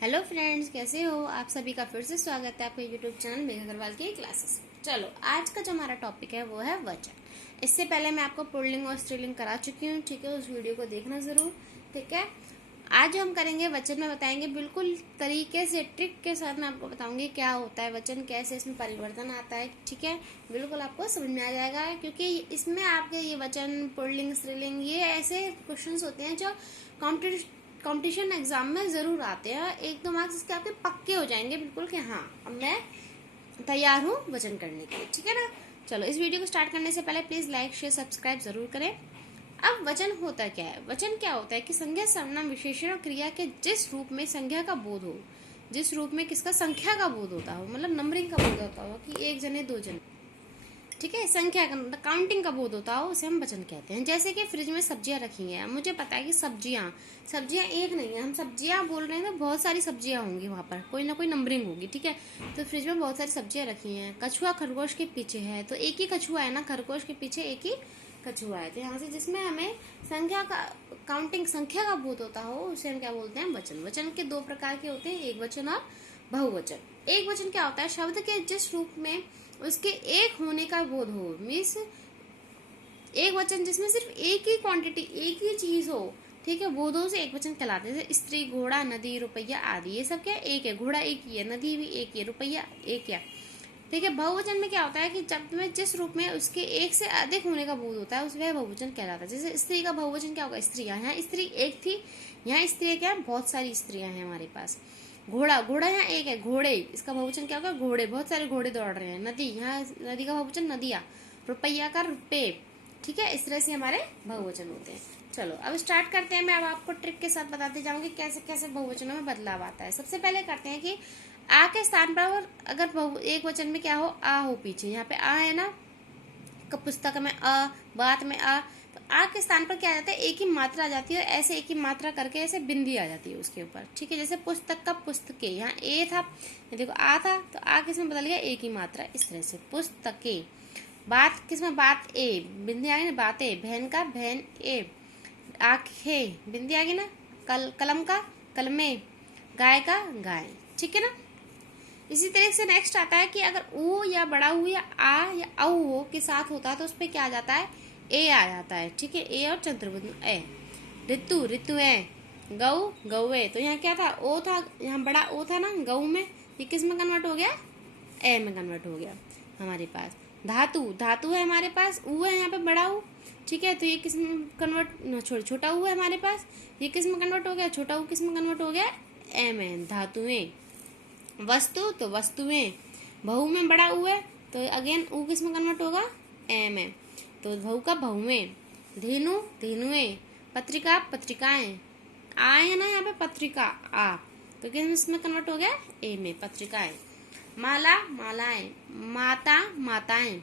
Hello friends, कैसे हो आप सभी का फिर से स्वागत है आपके यूट्यूब चैनल मेघा अग्रवाल की क्लासेस। चलो, आज का जो हमारा टॉपिक है वो है वचन। इससे पहले मैं आपको पुल्लिंग और स्त्रीलिंग करा चुकी हूँ, ठीक है। उस वीडियो को देखना जरूर, ठीक है। आज जो हम करेंगे वचन में बताएंगे बिल्कुल तरीके से, ट्रिक के साथ मैं आपको बताऊंगी क्या होता है वचन, कैसे इसमें परिवर्तन आता है, ठीक है। बिल्कुल आपको समझ में आ जाएगा, क्योंकि इसमें आपके ये वचन, पुल्लिंग, स्त्रीलिंग, ये ऐसे क्वेश्चंस होते हैं जो कंपटीशन एग्जाम में जरूर आते हैं। एक दो मार्क्स इसके आपके पक्के हो जाएंगे बिल्कुल कि हाँ, अब मैं तैयार हूँ वचन करने के लिए, ठीक है ना। चलो, इस वीडियो को स्टार्ट करने से पहले प्लीज लाइक, शेयर, सब्सक्राइब जरूर करें। अब वचन होता क्या है? वचन क्या होता है कि संज्ञा, सर्वनाम, विशेषण और क्रिया के जिस रूप में संज्ञा का बोध हो, जिस रूप में किसका संख्या का बोध होता हो, मतलब नंबरिंग का बोध होता हो कि एक जने दो जने, ठीक है, संख्या का मतलब काउंटिंग का बोध होता हो, उसे हम वचन कहते हैं। जैसे कि फ्रिज में सब्जियां रखी हैं, मुझे पता है कि सब्जियां सब्जियां एक नहीं है, हम सब्जियां बोल रहे हैं तो बहुत सारी सब्जियां होंगी, वहां पर कोई ना कोई नंबरिंग होगी, ठीक है। तो फ्रिज में बहुत सारी सब्जियां रखी हैं। कछुआ खरगोश के पीछे है, तो एक ही कछुआ है ना, खरगोश के पीछे एक ही कछुआ है। तो यहाँ से जिसमें हमें संख्या का, काउंटिंग, संख्या का बोध होता हो, उसे हम क्या बोलते हैं? वचन। वचन के दो प्रकार के होते हैं, एक वचन और बहुवचन। एक वचन क्या होता है? शब्द के जिस रूप में उसके एक होने का बोध हो, मीन्स एक वचन जिसमें सिर्फ एक ही क्वांटिटी, एक ही चीज हो, ठीक है, वो दो से एक वचन कहलाते हैं। जैसे स्त्री, घोड़ा, नदी, रुपया आदि, ये सब क्या एक है। घोड़ा एक ही है, नदी भी एक ही है, रुपया एक है, ठीक है। बहुवचन में क्या होता है कि जब में जिस रूप में उसके एक से अधिक होने का बोध होता है, उस वह बहुवचन कहलाता है। जैसे स्त्री का बहुवचन क्या होगा? स्त्रियां। यहाँ स्त्री एक थी, यहाँ स्त्री क्या है? बहुत सारी स्त्रियां हैं हमारे पास। घोड़ा, घोड़ा यहाँ एक है, घोड़े, इसका बहुवचन क्या होगा? घोड़े, बहुत सारे घोड़े दौड़ रहे हैं। नदी, यहाँ नदी का बहुवचन नदियाँ। रुपया का रुपए, ठीक है। इस तरह से हमारे बहुवचन होते हैं। चलो, अब स्टार्ट करते हैं। मैं अब आपको ट्रिक के साथ बताते जाऊंगी कैसे कैसे बहुवचनों में बदलाव आता है। सबसे पहले करते हैं कि आ के स्थान पर अगर एक वचन में क्या हो, आ हो पीछे, यहाँ पे आ है ना, पुस्तक में अ, बात में आ, तो आ के स्थान पर क्या आ जाता है? एक ही मात्रा आ जाती है, और ऐसे एक ही मात्रा करके ऐसे बिंदी आ जाती है उसके ऊपर, ठीक है। जैसे पुस्तक का पुस्तके, यहाँ ए था, ये देखो आ था, तो आ किसमें बदल गया? एक ही मात्रा, इस तरह से पुस्तके। बात किसमें? बात ए, बिंदी आ गई ना, बातें। बहन का बहन ए, आंखें, बिंदी आ गई ना। कलम का कलमे, गाय का गाय, ठीक है ना। इसी तरह से नेक्स्ट आता है कि अगर ऊ या बड़ा ऊ या आ या औ हो के साथ होता है, तो उस पर क्या आ जाता है? ए आ जाता है, ठीक है। ए और चंद्रबिंदु ए। ऋतु, ऋतु है। गऊ, गौए। तो यहाँ क्या था? ओ था, यहाँ बड़ा ओ था ना गऊ में, ये किस में कन्वर्ट हो गया? ए में कन्वर्ट हो गया हमारे पास। धातु, धातु है हमारे पास, ऊ है यहाँ पे बड़ा ऊ, ठीक है। तो ये किस में कन्वर्ट? छोटा ऊ है हमारे पास, ये किस में कन्वर्ट हो गया? छोटा ऊ किस में कन्वर्ट हो गया? ए में, धातुएं। वस्तु, तो वस्तुएं। बहु में बड़ा ऊ है, तो अगेन ऊ किस में कन्वर्ट होगा? ए में, तो बहु का बहुएं। धेनु, धेनुएं। पत्रिका, पत्रिकाएं। आ है ना यहाँ पे, पत्रिका आ, तो किस में कन्वर्ट हो गया? ए में, पत्रिकाएं। माला, मालाएं। माता, माताएं।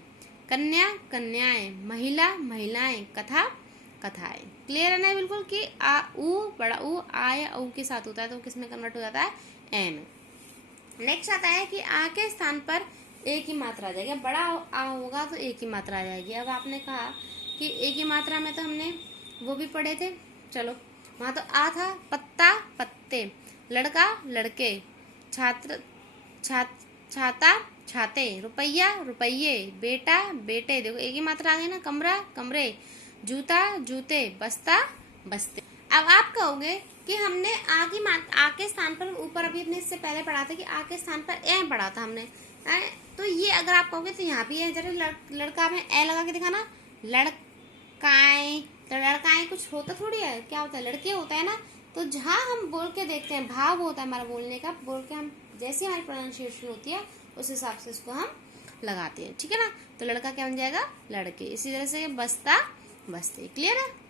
कन्या, कन्याएं। महिला, महिलाएं। कथा, कथाएं। क्लियर है ना बिल्कुल कि आ ऊ, बड़ा ऊ आ या ऊ के साथ होता है तो किस में कन्वर्ट हो जाता है? ए में। नेक्स्ट आता है कि आ के स्थान पर एक ही मात्रा आ जाएगी। बड़ा आ होगा तो एक ही मात्रा आ जाएगी। अब आपने कहा कि एक ही मात्रा में, तो हमने वो भी पढ़े थे, चलो वहां तो आ था। पत्ता, पत्ते। लड़का, लड़के। छात्र, छाता, छाते। रुपया, रुपये। बेटा, बेटे। देखो एक ही मात्रा आ गई ना। कमरा, कमरे। जूता, जूते। बस्ता, बस्ते। अब आप कहोगे कि हमने आ के स्थान पर ऊपर अभी अपने इससे पहले पढ़ा था कि आ के स्थान पर ए पढ़ा था हमने, तो ये अगर आप कहोगे तो यहाँ भी है। जरा लड़का में ए लगा के दिखाना। लड़काएं, तो लड़काएं कुछ होता थोड़ी है, क्या होता है? लड़के होता है ना। तो जहाँ हम बोल के देखते हैं, भाव होता है हमारा बोलने का, बोल के हम जैसे हमारी प्रोनाउंसिएशन होती है उस हिसाब से इसको हम लगाते हैं, ठीक है ना। तो लड़का क्या बन जाएगा? लड़के। इसी तरह से बस्ता, बस्ते। क्लियर है।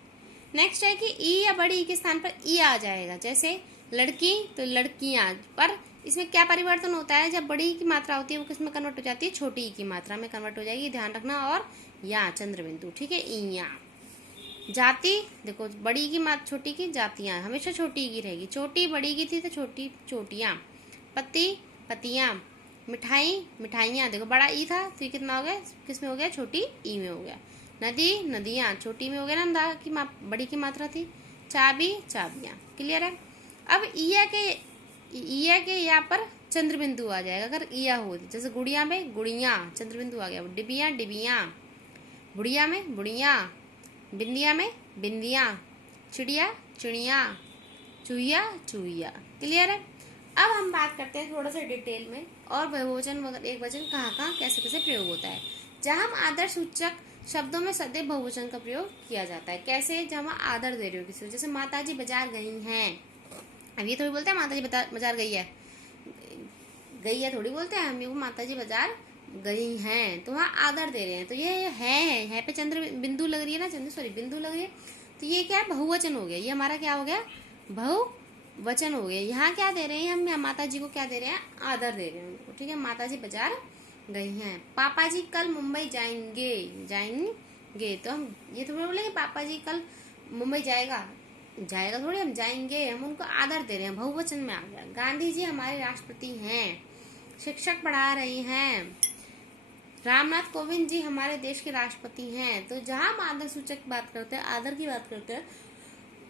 नेक्स्ट है कि ई या बड़ी ई के स्थान पर ई आ जाएगा। जैसे लड़की, तो लड़कियां। पर इसमें क्या परिवर्तन होता है? जब बड़ी ई की मात्रा होती है वो किस में कन्वर्ट हो जाती है? छोटी ई की मात्रा में कन्वर्ट हो जाएगी, ध्यान रखना। और या चंद्रबिंदु, ठीक है, ईया। जाति, देखो बड़ी ई की मात्रा, छोटी की, जातियां हमेशा छोटी ई की रहेगी। चोटी बड़ी की थी तो छोटी, चोटियां। पति, पतियां। मिठाई, मिठाइयां। देखो बड़ा ई था तो ये कितना हो गया? किस में हो गया? छोटी ई में हो गया। नदी, नदियां। छोटी में हो गया ना, बड़ी की मात्रा थी। चाबी, चाबियां। क्लियर है। अब ईया के ईया के यहाँ पर चंद्र बिंदु आ जाएगा अगर ईया हो, जैसे गुड़िया में गुड़िया चंद्र बिंदु आ गया, डिबिया डिबिया, बुढ़िया में बुढ़िया, बिंदिया में बिंदिया, चिड़िया चिड़िया, चूहिया चूहिया। क्लियर है। अब हम बात करते हैं थोड़ा सा डिटेल में और बहुवचन मगर एक वचन कहाँ कहाँ कैसे कैसे प्रयोग होता है। जहाँ हम आदर सूचक शब्दों में सदैव बहुवचन का प्रयोग किया जाता है। कैसे, जब हम आदर दे रहे हो किसी को, जैसे माताजी बाजार गई हैं। अब ये थोड़ी बोलते हैं माताजी बाजार गई है, गई है थोड़ी बोलते हैं हम, ये माताजी बाजार गई हैं, तो वहाँ आदर दे रहे हैं। तो ये है पे चंद्र बिंदु लग रही है ना, बिंदु लग रही है, तो ये क्या है, बहुवचन हो गया। ये हमारा क्या हो गया, बहुवचन हो गया। यहाँ क्या दे रहे हैं हम, माता जी को क्या दे रहे हैं, आदर दे रहे हैं उनको। ठीक है, माता जी बाजार गई हैं। पापा जी कल मुंबई जाएंगे, तो हम ये थोड़ी बोलेंगे पापा जी कल मुंबई जाएगा थोड़ी, हम जाएंगे, हम उनको आदर दे रहे हैं, बहुवचन में आ गया। गांधी जी हमारे राष्ट्रपति हैं। शिक्षक पढ़ा रही हैं। रामनाथ कोविंद जी हमारे देश के राष्ट्रपति हैं। तो जहां हम आदर सूचक बात करते हैं, आदर की बात करते हैं,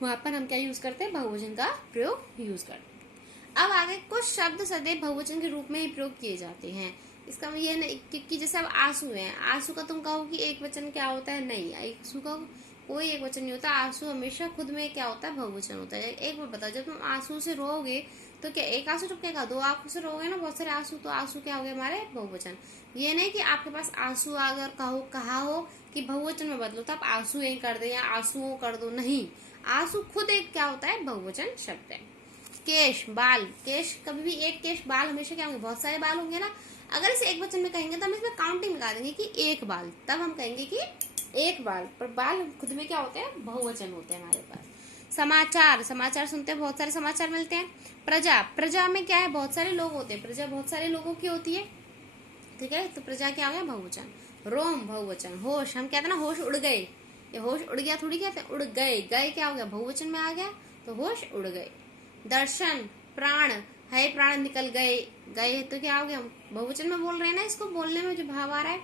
वहां पर हम क्या यूज करते हैं, बहुवचन का प्रयोग यूज करते हैं। अब आगे कुछ शब्द सदैव बहुवचन के रूप में ही प्रयोग किए जाते हैं। इसका ये नहीं कि जैसे अब आंसू है, आंसू का तुम कहो कि एक वचन क्या होता है, नहीं, आंसू का कोई एक वचन नहीं होता। आंसू हमेशा खुद में क्या होता है, बहुवचन होता है। एक बार बताओ, जब तुम आंसू से रोओगे तो क्या एक आंसू टपकेगा, दो आंखों से रोगे ना बहुत सारे आंसू, तो आंसू क्या हो गए हमारे, बहुवचन। ये नहीं कि आपके पास आंसू आ गए और कहा हो कि बहुवचन में बदलो तो आप आंसू यही कर दे या आंसू कर दो, नहीं, आंसू खुद एक क्या होता है, बहुवचन शब्द है। केश, बाल, केश कभी भी एक केश, बाल हमेशा क्या होंगे, बहुत सारे बाल होंगे ना। अगर इसे एक वचन में कहेंगे तो हम इसमें काउंटिंग लगा देंगे कि एक बाल, तब हम कहेंगे कि एक बाल, पर बाल खुद में क्या होते हैं, बहुवचन होते हैं हमारे पास। समाचार, समाचार सुनते हैं, बहुत सारे समाचार मिलते हैं। प्रजा, प्रजा में क्या है, बहुत सारे लोग होते हैं, प्रजा बहुत सारे लोगों की होती है। ठीक है, तो प्रजा क्या हो गया, बहुवचन। रोम, बहुवचन। होश, हम कहते हैं ना होश उड़ गए, ये होश उड़ गया थोड़ी कहते हैं, उड़ गए, गए क्या हो गया, बहुवचन में आ गया, तो होश उड़ गए। दर्शन, प्राण है, प्राण निकल गए, गए तो क्या हो गया, बहुवचन में बोल रहे हैं ना, इसको बोलने में जो भाव आ रहा है।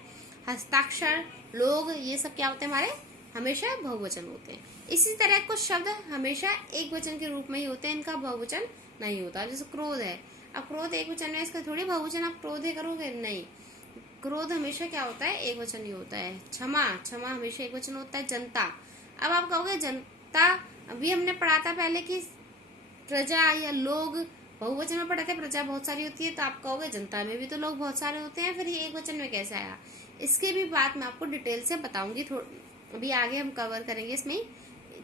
हस्ताक्षर, लोग, ये सब क्या होते हैं हमारे, हमेशा बहुवचन होते हैं। इसी तरह कुछ शब्द हमेशा एक वचन के रूप में ही होते हैं, इनका बहुवचन नहीं होता। जैसे क्रोध है, अब क्रोध एक वचन है, इसका थोड़ी बहुवचन आप क्रोध करोगे, नहीं, क्रोध हमेशा क्या होता है, एक वचन ही होता है। क्षमा, क्षमा हमेशा एक वचन होता है। जनता, अब आप कहोगे जनता, अभी हमने पढ़ा था पहले कि प्रजा या लोग बहुवचन में पढ़े थे, प्रजा बहुत सारी होती है, तो आप कहोगे जनता में भी तो लोग बहुत सारे होते हैं, फिर ये एक वचन में कैसे आया, इसके भी बात मैं आपको डिटेल से बताऊंगी, अभी आगे हम कवर करेंगे इसमें।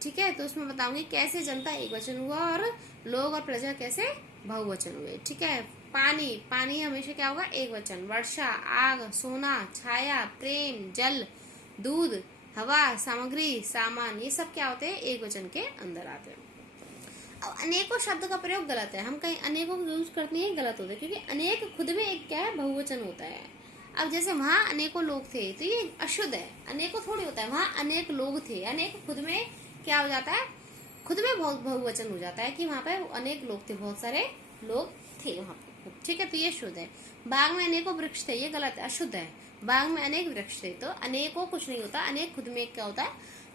ठीक है, तो उसमें बताऊंगी कैसे जनता एक वचन हुआ और लोग और प्रजा कैसे बहुवचन हुए। ठीक है, पानी, पानी हमेशा क्या होगा, एक वचन। वर्षा, आग, सोना, छाया, प्रेम, जल, दूध, हवा, सामग्री, सामान, ये सब क्या होते हैं, एक वचन के अंदर आते हैं। अब अनेकों शब्द का प्रयोग गलत है, हम कहीं अनेकों को यूज करते हैं, गलत होता है, क्योंकि अनेक खुद में एक क्या है, बहुवचन होता है। अब जैसे वहां अनेकों लोग थे, तो ये अशुद्ध है, अनेकों थोड़ी होता है, वहां अनेक लोग थे, अनेक खुद में क्या हो जाता है, खुद में बहुत बहुवचन हो जाता है कि वहां पे अनेक लोग थे, बहुत सारे लोग थे वहां पे। ठीक है, तो ये शुद्ध है। बाग में अनेकों वृक्ष थे, ये गलत है, अशुद्ध है। बाग में अनेक वृक्ष थे, तो अनेकों कुछ नहीं होता, अनेक खुद में क्या होता है,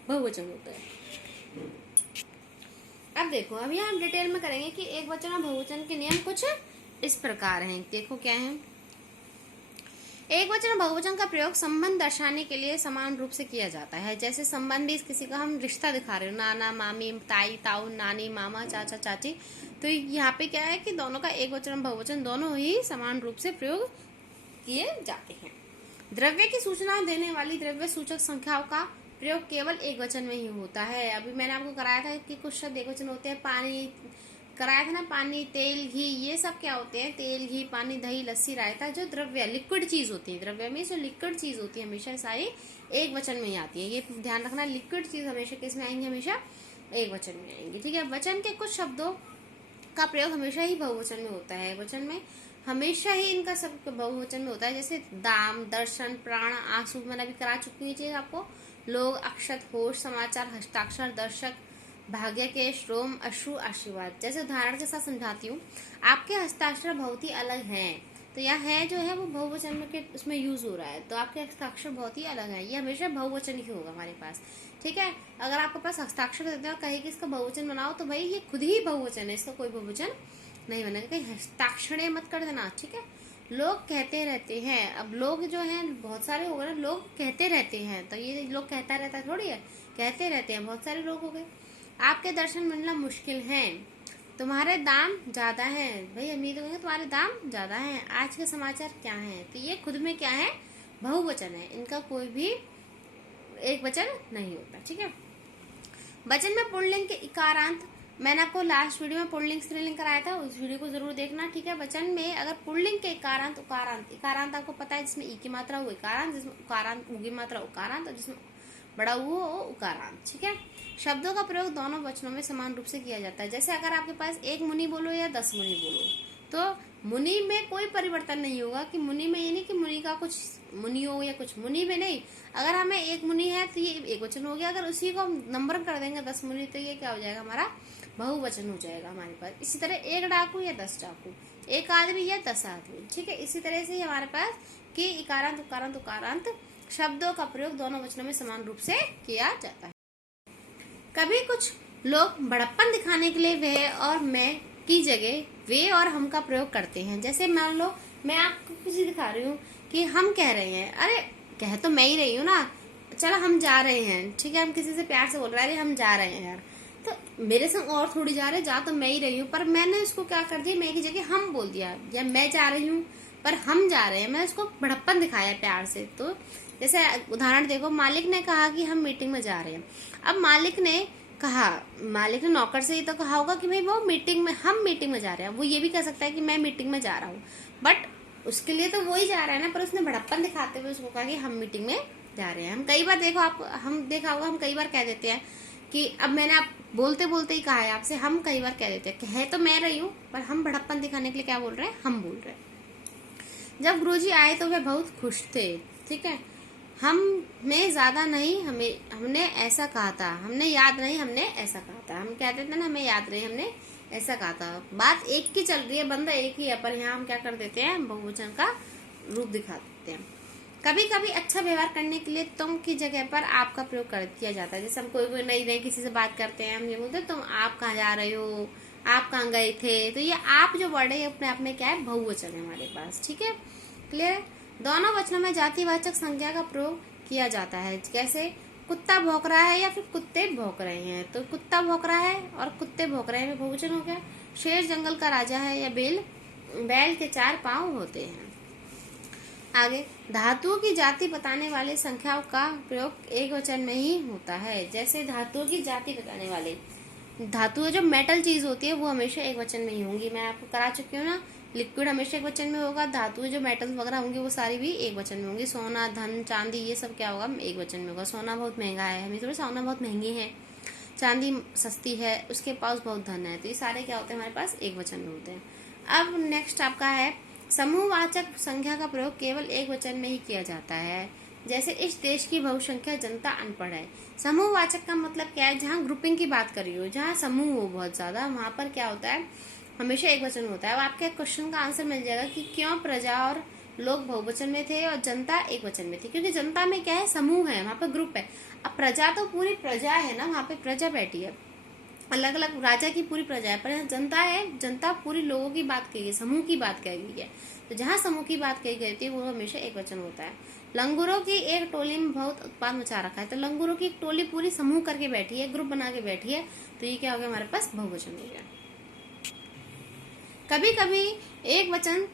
बहुवचन होता है। अब देखो, अभी हम डिटेल में करेंगे कि एक वचन और बहुवचन के नियम कुछ इस प्रकार हैं। देखो क्या है, एक वचन और बहुवचन का प्रयोग संबंध दर्शाने के लिए समान रूप से किया जाता है। जैसे संबंध भी किसी का हम रिश्ता दिखा रहे हो, नाना, मामी, ताई, ताऊ, नानी, मामा, चाचा, चाची, तो यहाँ पे क्या है कि दोनों का एक वचन और बहुवचन दोनों ही समान रूप से प्रयोग किए जाते हैं। द्रव्य की सूचना देने वाली द्रव्य सूचक संख्याओं का प्रयोग केवल एक वचन में ही होता है। अभी मैंने आपको कराया था कि कुछ शब्द एक वचन होते हैं, पानी कराया था ना, पानी, तेल, घी, ये सब क्या होते हैं, तेल, घी, पानी, दही, लस्सी, रायता, जो द्रव्य लिक्विड चीज होती है, द्रव्य में जो लिक्विड चीज होती है हमेशा सारी एक वचन में ही आती है। ये ध्यान रखना, लिक्विड चीज हमेशा किस में आएंगी, हमेशा एक वचन में आएंगी। ठीक है, वचन के कुछ शब्दों का प्रयोग हमेशा ही बहुवचन में होता है, वचन में हमेशा ही इनका सब बहुवचन में होता है। जैसे दाम, दर्शन, प्राण, आंसू, मैंने अभी करा चुकी है आपको। लोग, अक्षत, होश, समाचार, हस्ताक्षर, दर्शक, भाग्यकेश, रोम, अश्रु, आशीर्वाद। जैसे उदाहरण के साथ समझाती हूँ, आपके हस्ताक्षर बहुत ही अलग हैं, तो यह है जो है वो बहुवचन में के उसमें यूज हो रहा है, तो आपके हस्ताक्षर बहुत ही अलग है, ये हमेशा बहुवचन ही होगा हमारे पास। ठीक है, अगर आपके पास हस्ताक्षर देते हैं और कहे कि इसका बहुवचन बनाओ, तो भाई ये खुद ही बहुवचन है, इसका कोई बहुवचन नहीं बनेगा, कहीं हस्ताक्षर मत कर देना, ठीक है। लोग कहते रहते हैं, अब लोग जो हैं बहुत सारे हो गए ना, लोग कहते रहते हैं, तो ये लोग कहता रहता थोड़ी है, कहते रहते हैं, बहुत सारे लोग हो गए। आपके दर्शन मिलना मुश्किल है, तुम्हारे दाम ज्यादा हैं, भाई अमीर होंगे तुम्हारे दाम ज्यादा हैं। आज के समाचार क्या हैं, तो ये खुद में क्या है, बहुवचन है, इनका कोई भी एक वचन नहीं होता, ठीक है। वचन में पुल्लिंग के इकारांत, मैंने आपको लास्ट वीडियो में पुल्लिंग स्त्रीलिंग कराया था, उस वीडियो को जरूर देखना, ठीक है। वचन में अगर पुल्लिंग के इकारांत उकारांत, इकारांत आपको पता है जिसमें ई की मात्रा हो इकारांत, जिसमें उकारांत उ की मात्रा उकारांत, और जिसमें बड़ा ऊ हो उकारांत, ठीक है। शब्दों का प्रयोग दोनों वचनों में समान रूप से किया जाता है। जैसे अगर आपके पास एक मुनि बोलो या 10 मुनि बोलो, तो मुनि में कोई परिवर्तन नहीं होगा, कि मुनि में ये नहीं कि मुनि का कुछ मुनि हो या कुछ, मुनि में नहीं। अगर हमें एक मुनि है तो ये एक वचन हो गया, अगर उसी को हम नंबर कर देंगे 10 मुनि, तो ये क्या हो जाएगा, हमारा बहुवचन हो जाएगा हमारे पास। इसी तरह एक डाकू या 10 डाकू, एक आदमी या 10 आदमी, ठीक है। इसी तरह से हमारे पास कि इकारांत उकारांत उकारांत शब्दों का प्रयोग दोनों वचनों में समान रूप से किया जाता है। कभी कुछ लोग बड़प्पन दिखाने के लिए वे और मैं की जगह वे और हम का प्रयोग करते हैं। जैसे मान लो मैं आपको किसी दिखा रही हूँ कि हम कह रहे हैं, अरे कह तो मैं ही रही हूँ ना, चलो हम जा रहे हैं, ठीक है। हम किसी से प्यार से बोल रहे हैं, अरे हम जा रहे हैं यार, तो मेरे संग और थोड़ी जा रहे, जा तो मैं ही रही हूँ, पर मैंने इसको क्या कर दिया, मैं की जगह हम बोल दिया, या मैं जा रही हूँ पर हम जा रहे हैं, मैं उसको बड़प्पन दिखाया प्यार से। तो जैसे उदाहरण देखो, मालिक ने कहा कि हम मीटिंग में जा रहे हैं। अब मालिक ने कहा, मालिक ने नौकर से ही तो कहा होगा कि भाई वो मीटिंग में, हम मीटिंग में जा रहे हैं। वो ये भी कह सकता है कि मैं मीटिंग में जा रहा हूँ, बट उसके लिए तो वो ही जा रहा है ना, पर उसने बड़प्पन दिखाते हुए उसको कहा कि हम मीटिंग में जा रहे हैं। हम कई बार देखो, आप हम देखा होगा, हम कई बार कह देते हैं कि अब मैंने आप बोलते बोलते ही कहा है आपसे, हम कई बार कह देते हैं, कह तो मैं रही हूँ पर हम बड़प्पन दिखाने के लिए क्या बोल रहे हैं, हम बोल रहे हैं। जब गुरुजी आए तो वे बहुत खुश थे, ठीक है। हमें ज्यादा नहीं, हमने ऐसा कहा था, हमने याद नहीं, हमने ऐसा कहा था। हम कहते थे ना, हमें याद नहीं, हमने ऐसा कहा था। बात एक की चल रही है, बंदा एक ही है, पर यहाँ हम क्या कर देते हैं, बहुवचन का रूप दिखा देते हैं। कभी कभी अच्छा व्यवहार करने के लिए तुम की जगह पर आपका प्रयोग किया जाता है। जैसे हम कोई नई किसी से बात करते हैं, हम ये बोलते हैं तुम, आप कहाँ जा रहे हो, आप कहाँ गए थे, तो ये आप जो वर्ड है अपने आप में क्या है, बहुवचन है हमारे पास, ठीक है। क्लियर है। दोनों वचनों में जातिवाचक संज्ञा का प्रयोग किया जाता है। कैसे, कुत्ता भौंक रहा है या फिर कुत्ते भौंक रहे हैं, तो कुत्ता भौंक रहा है और कुत्ते भौंक रहे हैं, बहुवचन हो गया। शेर जंगल का राजा है, या बैल के 4 पांव होते हैं। आगे, धातुओं की जाति बताने वाले संख्याओं का प्रयोग एक वचन में ही होता है। जैसे धातुओं की जाति बताने वाले, धातु जो मेटल चीज होती है वो हमेशा एक वचन में ही होंगी, मैं आपको करा चुकी हूँ ना। लिक्विड हमेशा एक वचन में होगा, धातु जो मेटल वगैरह होंगी वो सारी भी एक वचन में होंगी। सोना, धन, चांदी, ये सब क्या होगा, एक वचन में होगा। सोना बहुत महंगा है, हमें थोड़ा, सोना बहुत महंगी है, चांदी सस्ती है, उसके पास बहुत धन है, तो ये सारे क्या होते हैं, हमारे पास एक वचन में होते हैं। अब नेक्स्ट आपका है, समूहवाचक संख्या का प्रयोग केवल एक वचन में ही किया जाता है। जैसे इस देश की बहुसंख्या जनता अनपढ़ है। समूहवाचक का मतलब क्या है, जहाँ ग्रुपिंग की बात कर रही हो, जहाँ समूह हो बहुत ज्यादा, वहां पर क्या होता है, हमेशा एक वचन होता है। अब आपके क्वेश्चन का आंसर मिल जाएगा कि क्यों प्रजा और लोग बहुवचन में थे और जनता एक वचन में थी, क्योंकि जनता में क्या है, समूह है, वहां पर ग्रुप है। अब प्रजा तो पूरी प्रजा है ना, वहां पे प्रजा बैठी है, अलग अलग राजा की पूरी प्रजा है, पर जनता है, जनता पूरी लोगों की बात कही है, समूह की बात कही गई है। तो जहाँ समूह की बात कही गई थी वो हमेशा एक वचन होता है। लंगूरों की एक टोली में बहुत उत्पाद मचा रखा है, तो लंगूरों की एक टोली पूरी समूह करके बैठी है, ग्रुप बना के बैठी है, तो ये क्या हो गया, हमारे पास बहुवचन हो गया। कभी कभी एक वचन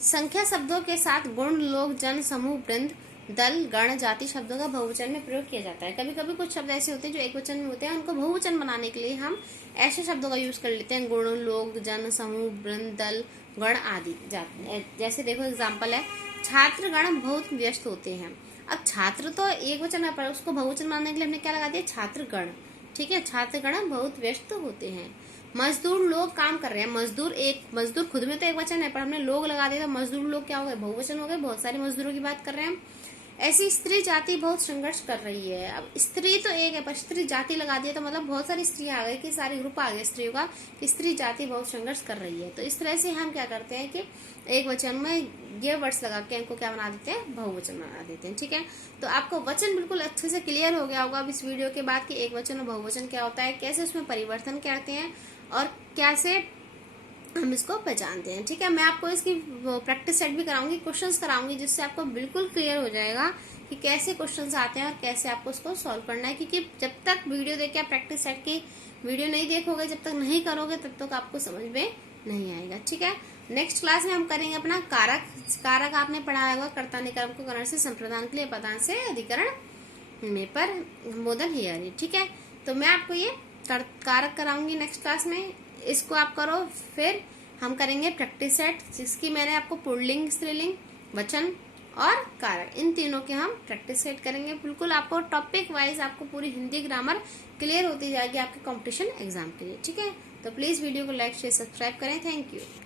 संख्या शब्दों के साथ गुण, लोग, जन, समूह, वृंद, दल, गण, जाति शब्दों का बहुवचन में प्रयोग किया जाता है। कभी कभी कुछ शब्द ऐसे होते हैं जो एक वचन में होते हैं, उनको बहुवचन बनाने के लिए हम ऐसे शब्दों का यूज कर लेते हैं, गुण, लोग, जन, समूह, वृंद, दल, गण आदि, जाति। जैसे देखो एग्जाम्पल है, छात्रगण बहुत व्यस्त होते हैं। अब छात्र तो एक वचन है, पर उसको बहुवचन बनाने के लिए हमने क्या लगा दिया, छात्रगण, ठीक है। छात्रगण बहुत व्यस्त होते हैं। मजदूर लोग काम कर रहे हैं, मजदूर खुद में तो एक वचन है, पर हमने लोग लगा दिया, तो मजदूर लोग क्या हो गए, बहुवचन हो गए, बहुत सारे मजदूरों की बात कर रहे हैं। ऐसी स्त्री जाति बहुत संघर्ष कर रही है। अब स्त्री तो एक है, पर स्त्री जाति लगा दिया तो मतलब बहुत सारी स्त्रियां आ गई, कि सारी ग्रुप आ गए स्त्रियों का, कि स्त्री जाति बहुत संघर्ष कर रही है। तो इस तरह से हम क्या करते हैं कि एक वचन में ये वर्ड्स लगा के इनको क्या बना देते हैं, बहुवचन बना देते हैं, ठीक है। तो आपको वचन बिल्कुल अच्छे से क्लियर हो गया होगा अब इस वीडियो के बाद, कि एक वचन और बहुवचन क्या होता है, कैसे उसमें परिवर्तन करते हैं, और कैसे हम इसको पहचानते हैं। ठीक है, मैं आपको इसकी प्रैक्टिस सेट भी कराऊंगी, क्वेश्चंस कराऊंगी, जिससे आपको बिल्कुल क्लियर हो जाएगा कि कैसे क्वेश्चंस आते हैं और कैसे आपको उसको सॉल्व करना है। क्योंकि जब तक वीडियो देख के आप प्रैक्टिस सेट की वीडियो नहीं देखोगे, जब तक नहीं करोगे, तब तक आपको समझ में नहीं आएगा। ठीक है, नेक्स्ट क्लास में हम करेंगे अपना कारक। कारक आपने पढ़ा होगा, कर्ता निकर्म को करण से संप्रदान के लिए पदान से अधिकरण में पर बोधन हियरी। ठीक है, तो मैं आपको ये कारक कराऊंगी नेक्स्ट क्लास में, इसको आप करो। फिर हम करेंगे प्रैक्टिस सेट, जिसकी मैंने आपको पुल्लिंग, स्त्रीलिंग, वचन और कारक, इन तीनों के हम प्रैक्टिस सेट करेंगे। बिल्कुल आपको टॉपिक वाइज आपको पूरी हिंदी ग्रामर क्लियर होती जाएगी आपके कंपटीशन एग्जाम के लिए। ठीक है, तो प्लीज वीडियो को लाइक शेयर सब्सक्राइब करें। Thank you.